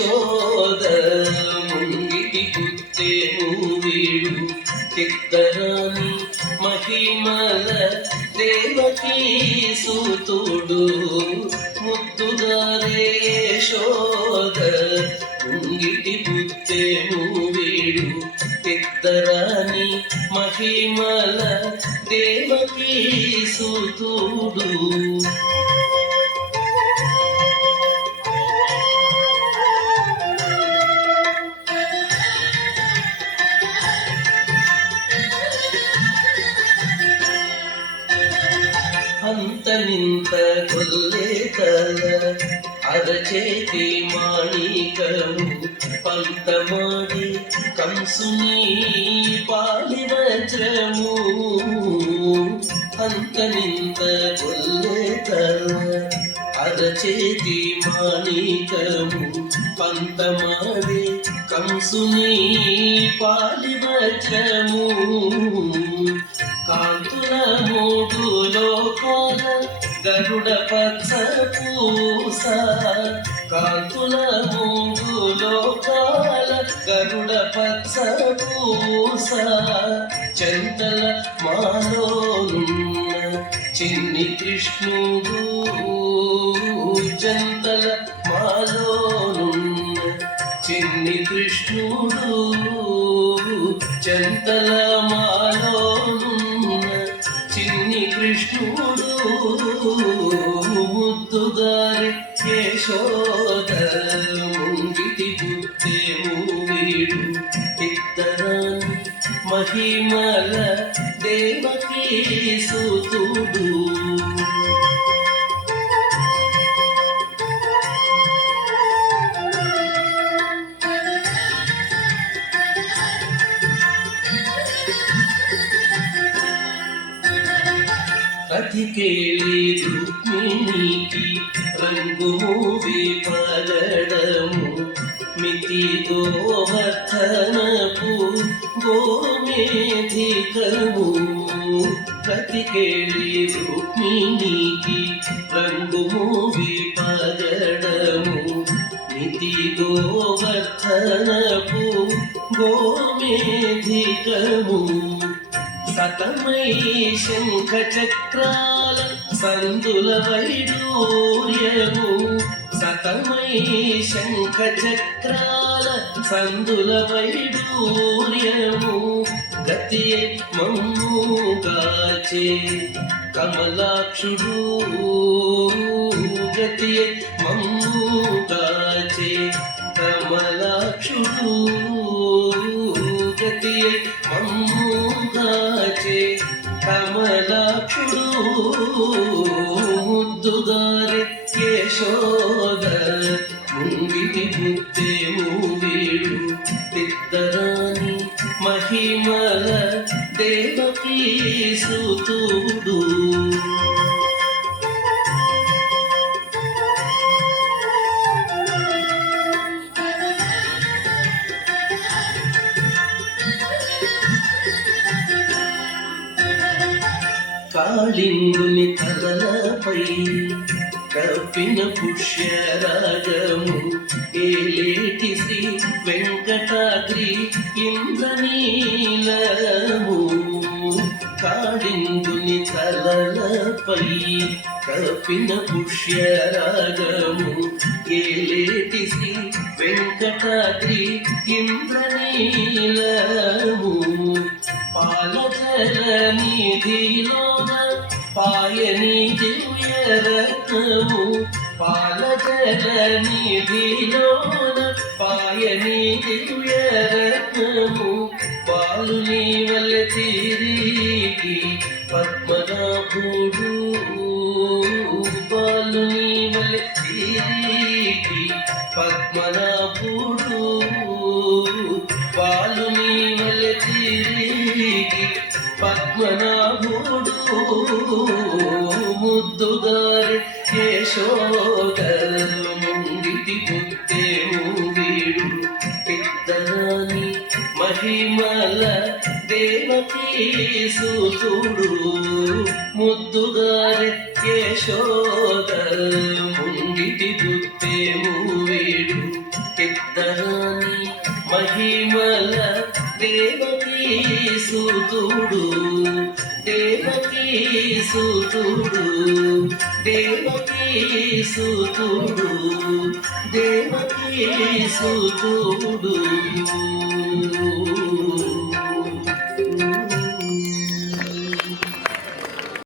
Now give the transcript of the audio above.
యశోద ముంగిటి గుత్తేను వీడు తిద్దరాని మహిమల దేవకీ సూతుడు ముద్దుగారే యశోద ముంగిటి గుత్తేను వీడు తిద్దరాని మహిమల దేవకీ సూతుడు అంతనింత కొల్లేతల అరచేతి మాణికము పంతమాడి కంసుని పాలి వజ్రము అంతనింత కొల్లేతల అరచేతి మాణికము పంతమాడి కంసుని పాలి వజ్రము కాంతుల మూడు లోకాల గరుడ పచ్చ పూస కాంతుల మూడు లోకాల గరుడ పచ్చ పూస చంతల మాలోనున్న చిన్ని కృష్ణుడు చంతల మాలోనున్న చిన్ని కృష్ణుడు చంతల మాలోనున్న చిన్ని కృష్ణుడు ముద్దుగారి యశోద ముంగిటి గుత్తేము వీడు ఇద్దరాని మహిమల దేవకీ సూతుడు అతికేళి రుక్మిణికి రంగు విపగడము మితి గోవర్ధనపు గోమేధికము ప్రతికేళి రుక్మిణికి రంగు విపగడము మితి గోవర్ధనపు గోమేధికము సతమై శంఖ చక్రాల సందుల వైడూర్యము సతమై శంఖ చక్రాల సందుల వైడూర్యము గతి మమ్ముగాచే కమలాక్షుడు గతి మమ్ముగాచే కమలాక్షుడు గతి మమ్ముగాచే కమలాక్షుడు ముద్దుగారి యశోద ముంగిటి గుత్తేము వీడు తిద్దరాని మహిమల దేవకీ సూతుడు కాళింగుని తలపై కప్పిన పుష్యరాగము ఏలేటి శ్రీ వెంకటాద్రి ఇంద్రనీలము కాళింగుని తలపై కప్పిన పుష్యరాగము ఏలేటి శ్రీ వెంకటాద్రి ఇంద్రనీలము పాలధర నిధిలోన పాయని దివ్యరత్నము పాలధర నిధిలోన పాయని దివ్యరత్నము పాలుని వల్ల తిరిగి పద్మనాభుడు పాలుని వల్ల తిరిగి పద్మనాభుడు పాలుని వల్ల తిరిగి పద్మనాభుడు ముద్దుగారి యశోద ముంగిటి గుత్తేము వీడు ఇద్దరాని మహిమల దేవకీ సూతుడు ముద్దుగారి యశోద ముంగిటి గుత్తేము వీడు పెద్దరాని మహిమల దేవకీ సుతుడు దేవకీ సుతుడు దేవకీ సుతుడు దేవకీ సుతుడు